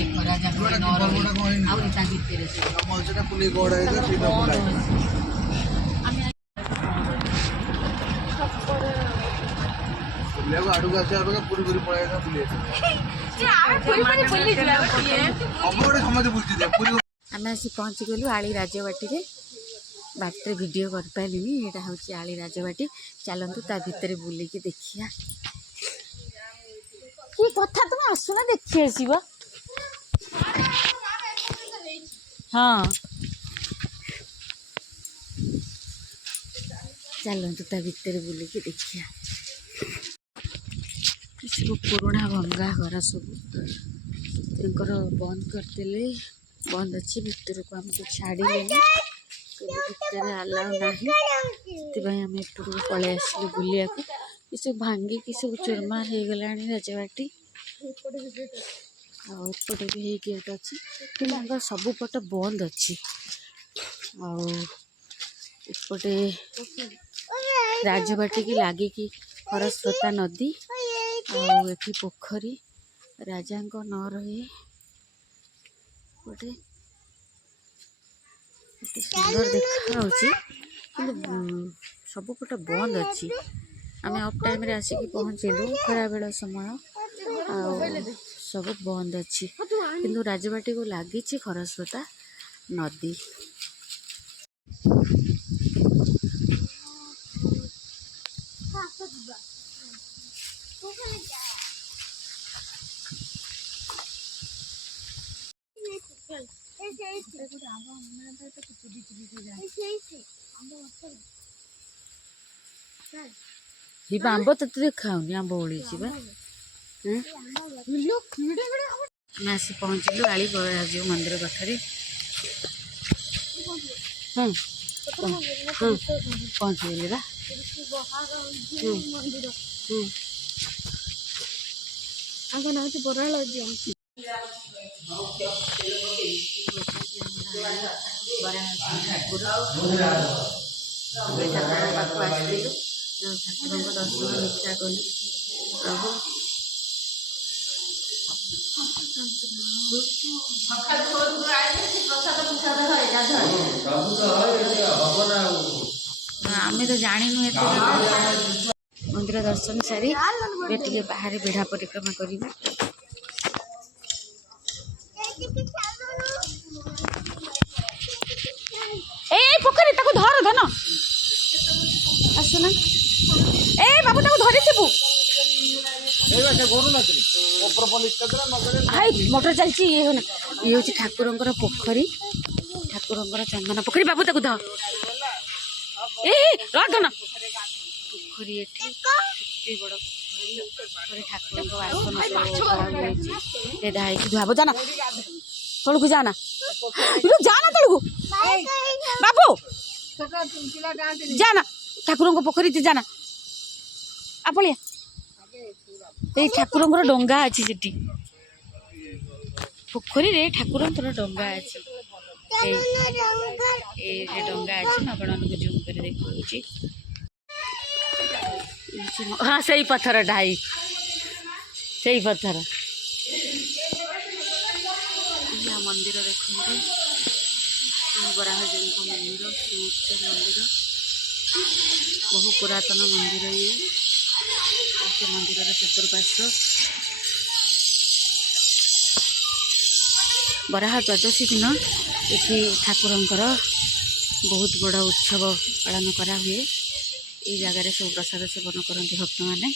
देखो राजा आउरी ता भितर से मौजूदा पुली गोड़ा है सीधा पुला लेगो आडू गाछ आबे पूरी पूरी पळाय ना पुली जे आमे पूरी बुली जिया बटिए हमरे समझ बुझी दे पूरी आमे आसी पहुंच गेलु आली राजवाटी रे बाटरे वीडियो कर पाइलिनी एटा होची आली राजवाटी चलंतु ता भितर बुली के देखिया की कथा तुम आसुना देखि आसीबा हाँ चलंतु ता भितर बुली के देखिया सब पुराणा भंगा घर सब बंद करदेले बंद अच्छी भितर को आमको छाड़े भितर आलाउ ना आम एपट पलि आसलु बुलिया को सब भांगी कि सब चुरमार हो गला राजवाटी आउटे भी गेट अच्छी कि सबपट बंद अच्छी आउटे राजवाटी की लगे कि खरस्रोता नदी आठी पोखरी राजा नर गोटे सुंदर देखा सबपट बंद अच्छी आम अफ टाइम आसिक पहुँचलु खरा बेला समय सब बंद अच्छी किंतु राजवाटी को लगी खरस्रोता नदी आंब तो देखा आंब ओढ़ी आसी पहुँचलु आली बलराज मंदिर पाखे पहुँच गली बा ठाकुर दर्शन दीक्षा कलु प्रभु आम तो जाणु मंदिर दर्शन सारी टे बाहर बेढ़ा परिक्रमा कर पोखरी धर धन आसना ए बाबू धरी मोटर चलती ये होना ये हूँ ठाकुर पोखरी ठाकुर चंदन पोखरी बाबू तक ध धन पोखरी बड़ पोखरी ठाकुर आसन धुआब जाना तौक जाना जाना तौक बाबू जाना ठाकुर पोखरी जाना आपलिया ये ठाकुर डंगा अच्छी सेठी पोखरी रे ठाकुर डंगा अच्छी डंगा अच्छी आपको जूम कर देखा हाँ से पत्थर ढाई से पत्थर मंदिर देखते बराहज मंदिर उच्च मंदिर बहु पुरातन मंदिर ये मंदिर चतुर्पार्श्व बराह द्वादशी दिन ये ठाकुरंकर बहुत बड़ा उत्सव पालन करा हुए ये जगार सब प्रसाद सेवन करते भक्त मैंने।